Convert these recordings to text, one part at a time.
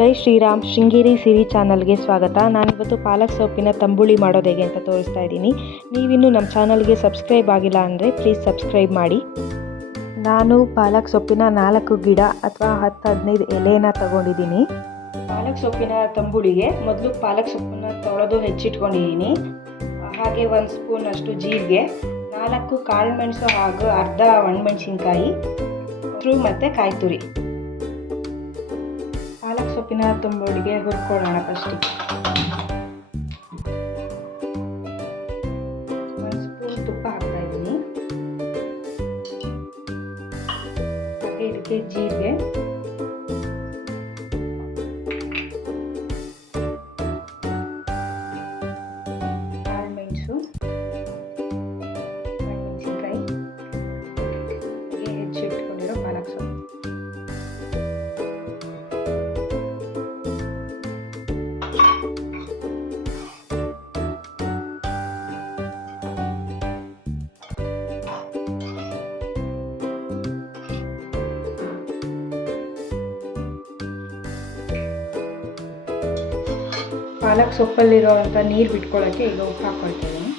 ಜೈ ಶ್ರೀರಾಮ್ ಶೃಂಗೇರಿ ಸಿರಿ ಚಾನಲ್ಗೆ ಸ್ವಾಗತ. ನಾನಿವತ್ತು ಪಾಲಕ್ ಸೊಪ್ಪಿನ ತಂಬುಳಿ ಮಾಡೋದು ಹೇಗೆ ಅಂತ ತೋರಿಸ್ತಾ ಇದ್ದೀನಿ. ನೀವಿನ್ನೂ ನಮ್ಮ ಚಾನಲ್ಗೆ ಸಬ್ಸ್ಕ್ರೈಬ್ ಆಗಿಲ್ಲ ಅಂದರೆ ಪ್ಲೀಸ್ ಸಬ್ಸ್ಕ್ರೈಬ್ ಮಾಡಿ. ನಾನು ಪಾಲಕ್ ಸೊಪ್ಪಿನ 4 ಗಿಡ ಅಥವಾ 10-15 ಎಲೆನ ತಗೊಂಡಿದ್ದೀನಿ. ಪಾಲಕ್ ಸೊಪ್ಪಿನ ತಂಬುಳಿಗೆ ಮೊದಲು ಪಾಲಕ್ ಸೊಪ್ಪನ್ನು ತೊಳೆದು ಹೆಚ್ಚಿಟ್ಕೊಂಡಿದ್ದೀನಿ. ಹಾಗೆ 1 ಸ್ಪೂನ್ ಅಷ್ಟು ಜೀರಿಗೆ, 4 ಕಾಳು ಮೆಣಸು ಹಾಗೂ ಅರ್ಧ ಒಣಮೆಣಸಿನ್ಕಾಯಿ ಮತ್ತು ಕಾಯಿ ತುರಿ. ಪಾಲಕ್ ಸೊಪ್ಪಿನ ತಂಬುಳಿಗೆ ಹುರ್ಕೊಳ್ಳೋಣ. ಫಸ್ಟಿಗೆ 1 ಸ್ಪೂನ್ ತುಪ್ಪ ಹಾಕ್ತಾ ಇದ್ದೀನಿ. ಹಾಗೆ ಇದಕ್ಕೆ ಜೀರಿಗೆ, ಕಾಳು ಮೆಣಸು, ಮೆಣಸಿನ್ಕಾಯಿ, ಹಾಗೆ ಹೆಚ್ಚಿಟ್ಕೊಂಡಿರೋ ಪಾಲಕ್ ಸೊಪ್ಪು. ಪಾಲಕ್ ಸೊಪ್ಪಲ್ಲಿರೋವಂಥ ನೀರು ಬಿಟ್ಕೊಳ್ಳೋಕ್ಕೆ ಈಗ ಉಪ್ಪು ಹಾಕ್ಕೊಳ್ತಾ ಇದ್ದೀನಿ.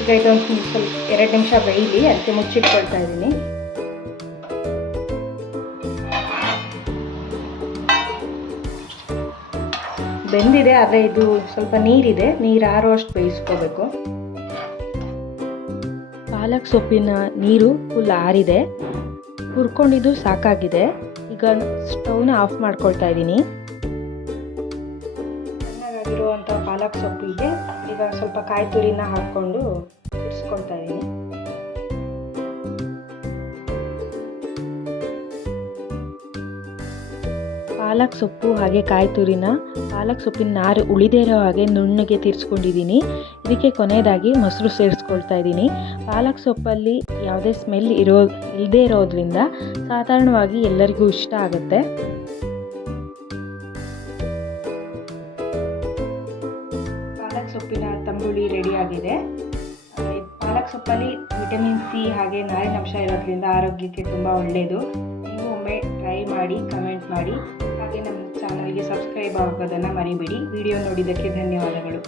ಈಗ ಇದೊಂದು ಸ್ವಲ್ಪ 2 ನಿಮಿಷ ಬೇಯಲಿ, ಅದಕ್ಕೆ ಮುಚ್ಚಿಟ್ಕೊಳ್ತಾ ಇದ್ದೀನಿ. ಬೆಂದಿದೆ, ಆದರೆ ಇದು ಸ್ವಲ್ಪ ನೀರಿದೆ, ನೀರು ಆರುವಷ್ಟು ಬೇಯಿಸ್ಕೋಬೇಕು. ಪಾಲಕ್ ಸೊಪ್ಪಿನ ನೀರು ಫುಲ್ ಆರಿದೆ, ಹುರ್ಕೊಂಡಿದ್ದು ಸಾಕಾಗಿದೆ. ಈಗ ಸ್ಟವ್ನ ಆಫ್ ಮಾಡ್ಕೊಳ್ತಾ ಇದ್ದೀನಿ. ಚೆನ್ನಾಗಿರುವಂಥ ಪಾಲಕ್ ಸೊಪ್ಪಿಗೆ ಈಗ ಸ್ವಲ್ಪ ಕಾಯಿ ತುರಿನ ಹಾಕ್ಕೊಂಡು ಇರಿಸ್ಕೊಳ್ತಾ ಇದ್ದೀನಿ. ಪಾಲಕ್ ಸೊಪ್ಪು ಹಾಗೆ ಕಾಯಿ ತುರಿನ ಪಾಲಕ್ ಸೊಪ್ಪಿನ ನಾರು ಉಳಿದೇ ಇರೋ ಹಾಗೆ ನುಣ್ಣಗೆ ತೀರಿಸ್ಕೊಂಡಿದ್ದೀನಿ. ಇದಕ್ಕೆ ಕೊನೆಯದಾಗಿ ಮೊಸರು ಸೇರಿಸ್ಕೊಳ್ತಾ ಇದ್ದೀನಿ. ಪಾಲಕ್ ಸೊಪ್ಪಲ್ಲಿ ಯಾವುದೇ ಸ್ಮೆಲ್ ಇಲ್ಲದೇ ಇರೋದ್ರಿಂದ ಸಾಧಾರಣವಾಗಿ ಎಲ್ಲರಿಗೂ ಇಷ್ಟ ಆಗುತ್ತೆ. ಪಾಲಕ್ ಸೊಪ್ಪಿನ ತಂಬುಳಿ ರೆಡಿಯಾಗಿದೆ. ಪಾಲಕ್ ಸೊಪ್ಪಲ್ಲಿ ವಿಟಮಿನ್ ಸಿ ಹಾಗೆ ನಾರಿನಂಶ ಇರೋದ್ರಿಂದ ಆರೋಗ್ಯಕ್ಕೆ ತುಂಬ ಒಳ್ಳೆಯದು. ನೀವು ಒಮ್ಮೆ ಟ್ರೈ ಮಾಡಿ, ಕಮೆಂಟ್ ಮಾಡಿ, ಹಾಗೆ ನಮ್ಮ ಚಾನಲ್ಗೆ ಸಬ್ಸ್ಕ್ರೈಬ್ ಆಗೋದನ್ನು ಮರಿಬೇಡಿ. ವಿಡಿಯೋ ನೋಡಿದ್ದಕ್ಕೆ ಧನ್ಯವಾದಗಳು.